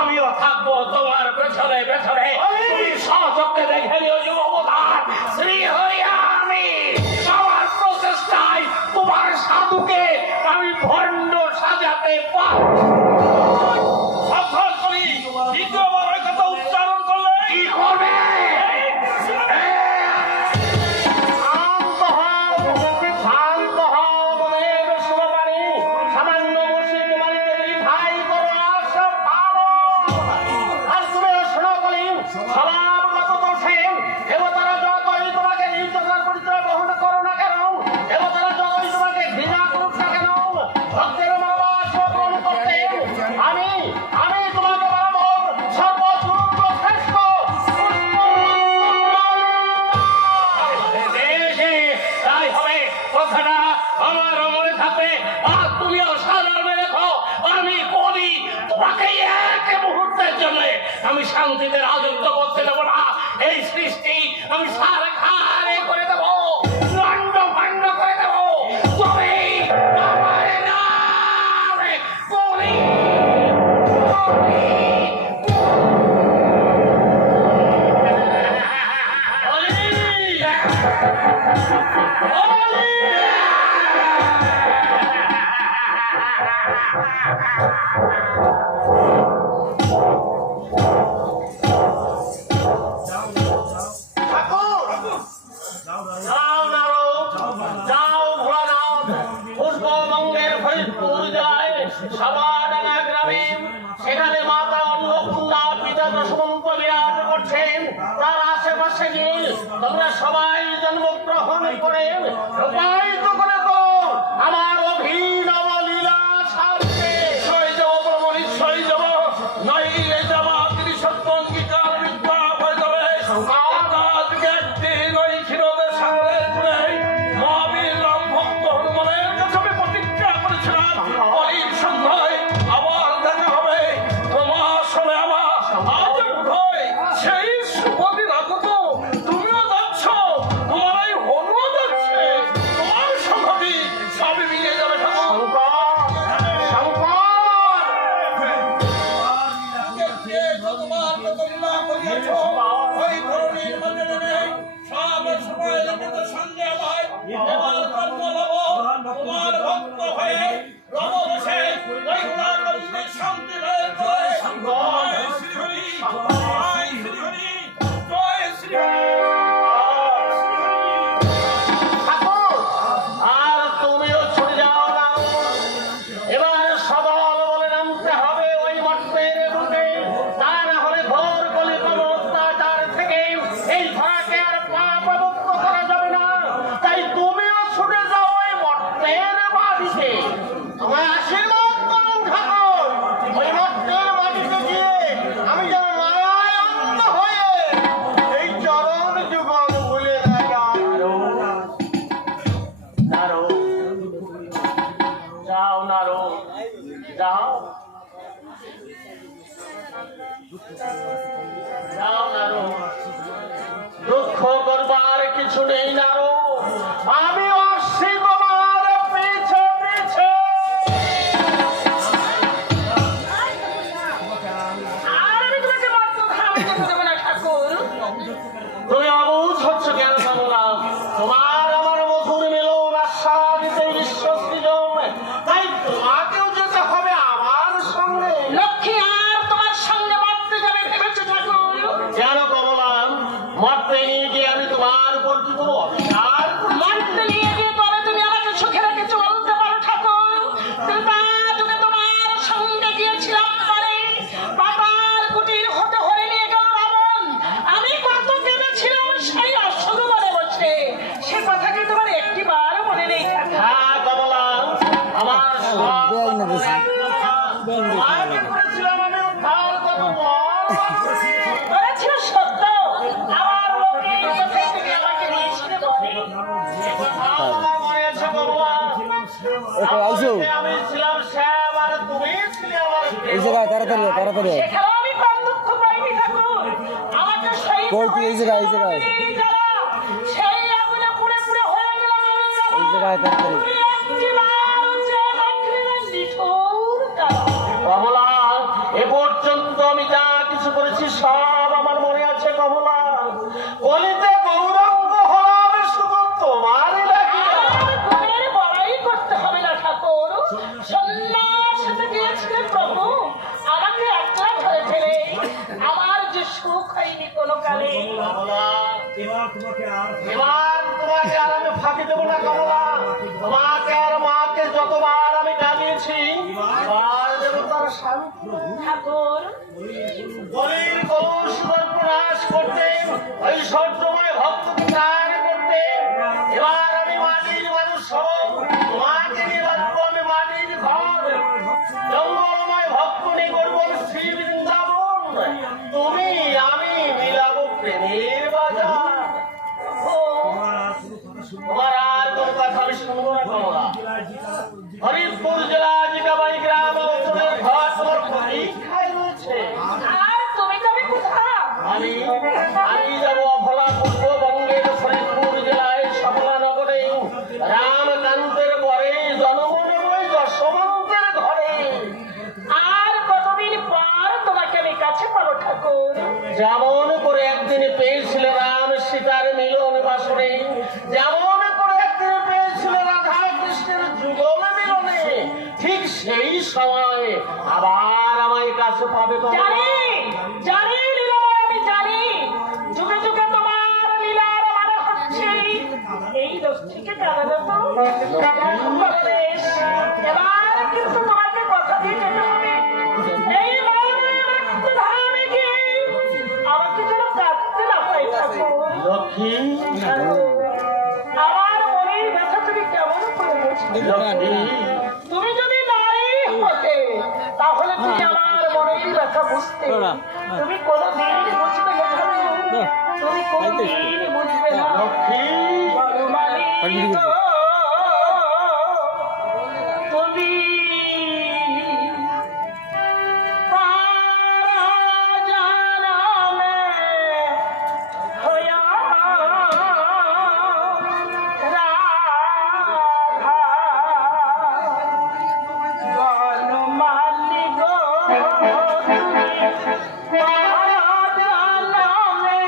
আমিও থাকবো তোমার পেছনে পেছনে। তুমি সচক্ষে দেখে নিও যুবতার শ্রী হরিয়ামি আমার প্রচেষ্টায় তোমার সাধুকে আমি ভণ্ড সাজাতে পারবো। দ্বিতীয়বার ওই কথা উচ্চারণ করলে কি করবে? আমি শান্তিতে রাজত্ব করতে দেবো না। এই সৃষ্টি আমি সারা খারে করে দেবো, লন্ড ভণ্ড করে দেবো। তবে আমার নাম কলি। সেখানে মাতা অন্নপূর্ণা পিতা দশমন্ত বিরাজ করছেন। তার আশেপাশে গিয়ে তোমরা সবাই জন্মগ্রহণ করে রূপায়িত করে তো আমার অভিনব লীলা সারতে। নিশ্চয় যাব প্রভু, নিশ্চয় যাব। নইলে যাবা তিনি সত্য অঙ্গীকার মিথ্যা হয়ে যাবে। আজকে একদিন ওই ক্ষীরদের সাগরে জুড়ে মহাবীর রাম ভক্ত হনুমানের কাছে আমি প্রতিজ্ঞা করেছিলাম অলির সন্ধ্যায় আবার দেখা হবে। তোমার সঙ্গে আমার আজ বোধহয় সেই শুভদিন আগত। তুমিও যাচ্ছ, তোমার এই হনুও যাচ্ছে। তোমার সংহতি সবই মিলিয়ে যাবে। তোমার ভক্ত হয়ে রবদেশে শান্তি আর তুমিও ছুটে যাও না। এবার সবল বলে নামতে হবে ওই মঠের বুকে। তা না হলে ঘোর কলিকাল অত্যাচার থেকে এই ধরাকে আর পাপ মুক্ত করা যাবে না। তাই তুমিও ছুটে যাও ওই মঠের বাড়িতে। তোমার আশীর্বাদ করুন ঠাকুর। ওই মঠের বাড়িতে গিয়ে আমি যেন মায়ায় অন্ধ হয়ে এই চরণ যুগল ভুলে না যাই। নারো যাও, নারো যাও, যাও নারো। দুঃখ করবার কিছু নেই নারো, আমি আসছি তোমার পিছে পিছে। তুমি অবুঝ হচ্ছ কেন জানো না? তোমার আমার মধুর মিলন আস্বাদিতে বিশ্ব সৃজন। তাই তোমাকেও যেতে হবে আমার সঙ্গে। লক্ষ্মী আর তোমার সঙ্গে মরতে যাবে ভেবেছো ঠাকুর? কেন কমলা, মরতে নিয়ে গিয়ে আমি তোমার উপর কি কোনো অবিচার? মরতে নিয়ে গিয়ে তবে তুমি আমাকে সুখে রেখে চলতে পারো ঠাকুর। যুগে তোমার সঙ্গে গিয়েছিলাম পরে বাবার কুটির হতে হরে নিয়ে গেল রাবণ। আমি কত কেঁদেছিলাম সেই অশ্বগণে বসে। সে কথা কি তোমার একটি বার মনে নেই ঠাকুর? হ্যাঁ কমলা, আমার মাকে করেছিলাম আমি উদ্ধার করবো। করেছিল সত্য, আমার লোকে তুমি আমাকে নিয়েছিলে বলে। আমি ছিলাম শ্যাম আর তুমি ছিলে আমার। সেখানেও আমি কম দুঃখ পাইনি ঠাকুর। আমাকে সেই আগুনে পুড়ে পুড়ে হয়ে গেলাম। তুমি একটিবার যে রাখলে নিঠুর কারণ। সন্ন্যাসীতে গিয়েছিলেন প্রভু, আমাকে একলা ঘরে ফেলে আমার যে সুখ হয়নি কোনো কালে। এবার তোমাকে আর আমি ফাঁকি দেবো না কমলা। তোমাকে আর মাকে যতবার আমি ডাকিয়েছি এবার দেবো তার শান্তি। ঠাকুর, বলির কলুষ প্রয়াস করতে ঐশ্বর্যময় ভক্তকে ত্যাগ করতে এবার আমি মাটির মানুষ হব। তোমাকে নিয়ে বাঁধবো আমি মাটির ঘর, জঙ্গলময় ভক্ত নিয়ে করবো শ্রী বৃন্দাবন। তুমি আমি মিলাবো প্রেমের বাজার। তোমার আর কোন কথা আমি শুনবো না কমলা। হরিপুর জেলা জিকাবাই গ্রাম অঞ্চলের ঘর তোমার পরীক্ষায় রয়েছে। আর তুমি যাবে কোথা? আমি যাবো অফলা পূর্ববঙ্গের ফরিদপুর জেলায় সকলা নগরে রামকান্তের পরে জনমনময় যশবন্তের ঘরে। আর কতদিন পর তোমাকে আমি কাছে পাবো ঠাকুর? যেমন করে একদিন পেয়েছিল রাম সীতার মিলন বাসরে, যেমন করে একদিন পেয়েছিল রাধা কৃষ্ণের যুগল মিলনে, ঠিক সেই সময় আবার আমায় কাছে পাবে তো। জানি, জানি লীলাময়, আমি জানি যুগে যুগে তোমার লীলার মানে হচ্ছে এই দোষটিকে জানানো তো বেশ। এবার কিন্তু তোমাকে কথা দিয়ে যেতে হবে। এই ধারণে গিয়ে আমাকে যেন কাঁদতে না পাই ঠাকুর। লক্ষ্মী আমার মনের ব্যথা তুমি কেমন করে বুঝবে? লক্ষ্মী তুমি যদি নারী হতে তাহলে তুমি আমার মনের ব্যথা বুঝতে। তুমি কোনোদিন বুঝবে না ঠাকুর, তুমি কোনোদিন বুঝবে না। লক্ষ্মী বনমালী গো, তুমি তারা জানামে হইয়া রাধা। বনমালী গো, তুমি তারা জানামে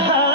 হ্যাঁ